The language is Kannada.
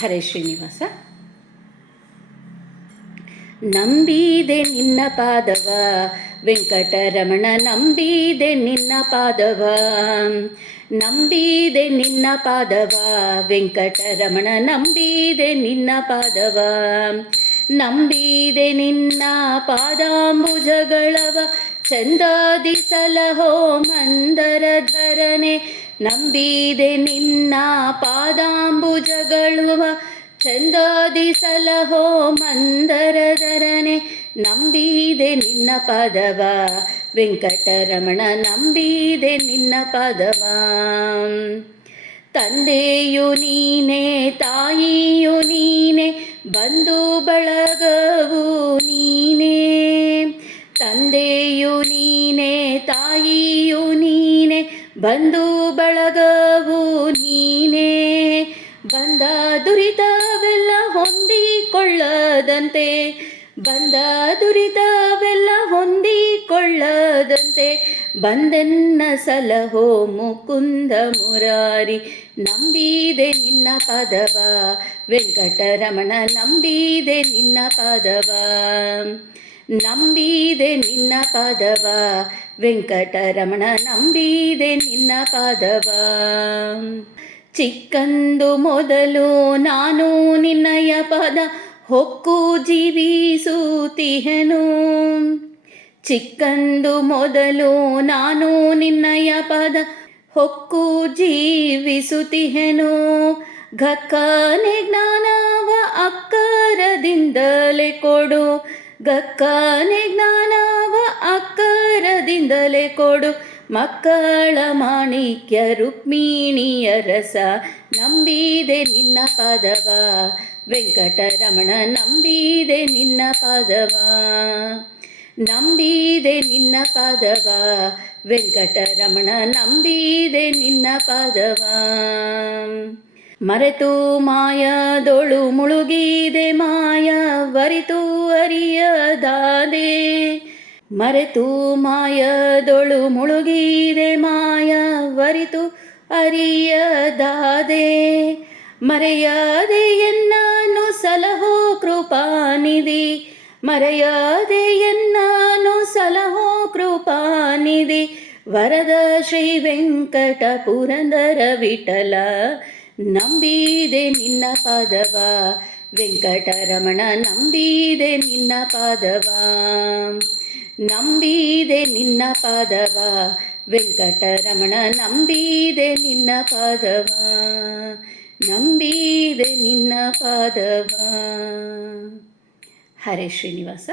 ಹರೇ ಶ್ರೀನಿವಾಸ. ನಂಬಿದೆ ನಿನ್ನ ಪಾದವ, ವೆಂಕಟರಮಣ ನಂಬಿದೆ ನಿನ್ನ ಪಾದವ. ನಂಬಿದೆ ನಿನ್ನ ಪಾದವ, ವೆಂಕಟರಮಣ ನಂಬಿದೆ ನಿನ್ನ ಪಾದವ. ನಂಬಿದೆ ನಿನ್ನ ಪಾದಾಂಬುಜಗಳವ, ಚಂದಾದಿ ಸಲಹೋ ಮಂದರಧರನೆ ನಂಬಿದೆ ನಿನ್ನ ಪಾದಾಂಬುಜಗಳುವ ಚಂದಾದಿ ಸಲಹೋ ಮಂದರದರನೆ ನಂಬಿದೆ ನಿನ್ನ ಪದವ, ವೆಂಕಟರಮಣ, ನಂಬಿದೆ ನಿನ್ನ ಪದವ. ತಂದೆಯು ನೀನೆ, ತಾಯಿಯು ನೀನೆ, ಬಂಧು ಬಳಗವು ನೀನೇ. ತಂದೆಯು ನೀನೆ, ತಾಯಿಯು ನೀನೆ ಬಂಧು ಬಳಗವು ನೀನೇ. ಬಂದ ದುರಿತವೆಲ್ಲ ಹೊಂದಿಕೊಳ್ಳದಂತೆ. ಬಂದ ದುರಿತವೆಲ್ಲ ಹೊಂದಿಕೊಳ್ಳದಂತೆ. ಬಂದೆನ್ನ ಸಲಹೋ ಮುಕುಂದ ಮುರಾರಿ, ನಂಬಿದೆ ನಿನ್ನ ಪದವ. ವೆಂಕಟರಮಣ, ನಂಬಿದೆ ನಿನ್ನ ಪದವ. ನಂಬಿದೆ ನಿನ್ನ ಪಾದವ. ವೆಂಕಟರಮಣ ನಂಬಿದೆ ನಿನ್ನ ಪಾದವ. ಚಿಕ್ಕಂದು ಮೊದಲು ನಾನು ನಿನ್ನಯ ಪದ ಹೊಕ್ಕು ಜೀವಿಸುತ್ತಿಹೆನು. ಚಿಕ್ಕಂದು ಮೊದಲು ನಾನು ನಿನ್ನಯ ಪದ ಹೊಕ್ಕು ಜೀವಿಸುತ್ತಿಹೆನು. ಘಕ್ಕನೆ ಜ್ಞಾನವ ಅಕ್ಕರದಿಂದಲೇ ಕೊಡು. ಗಕ್ಕನೆ ಜ್ಞಾನವ ಅಕ್ಕರದಿಂದಲೇ ಕೊಡು. ಮಕ್ಕಳ ಮಾಣಿಕ್ಯ ರುಕ್ಮಿಣಿಯ ರಸ ನಂಬಿದೆ ನಿನ್ನ ಪದವ. ವೆಂಕಟರಮಣ ನಂಬಿದೆ ನಿನ್ನ ಪದವ. ನಂಬಿದೆ ನಿನ್ನ ಪದವ. ವೆಂಕಟರಮಣ ನಂಬಿದೆ ನಿನ್ನ ಪದವ. ಮರೆತು ಮಾಯದೊಳು ಮುಳುಗಿದೆ ಮಾಯ, ವರಿತು ಅರಿಯದಾದೆ. ಮರೆತು ಮಾಯದೊಳು ಮುಳುಗಿದೆ ಮಾಯ, ವರಿತು ಅರಿಯದಾದೆ. ಮರೆಯಾದೆ ಸಲಹೋ ಕೃಪಾನಿಧಿ, ಮರೆಯಾದೆ ಸಲಹೋ ಕೃಪಾನಿಧಿ. ವರದ ಶ್ರೀ ವೆಂಕಟ ಪುರಂದರ ವಿಠಲ ನಂಬಿದೆ ನಿನ್ನ ಪಾದವ. ವೆಂಕಟರಮಣ, ನಂಬಿದೆ ನಿನ್ನ ಪಾದವ. ನಂಬಿದೆ ನಿನ್ನ ಪಾದವ. ವೆಂಕಟರಮಣ, ನಂಬಿದೆ ನಿನ್ನ ಪಾದವ. ನಂಬಿದೆ ನಿನ್ನ ಪಾದವ. ಹರೇ ಶ್ರೀನಿವಾಸ.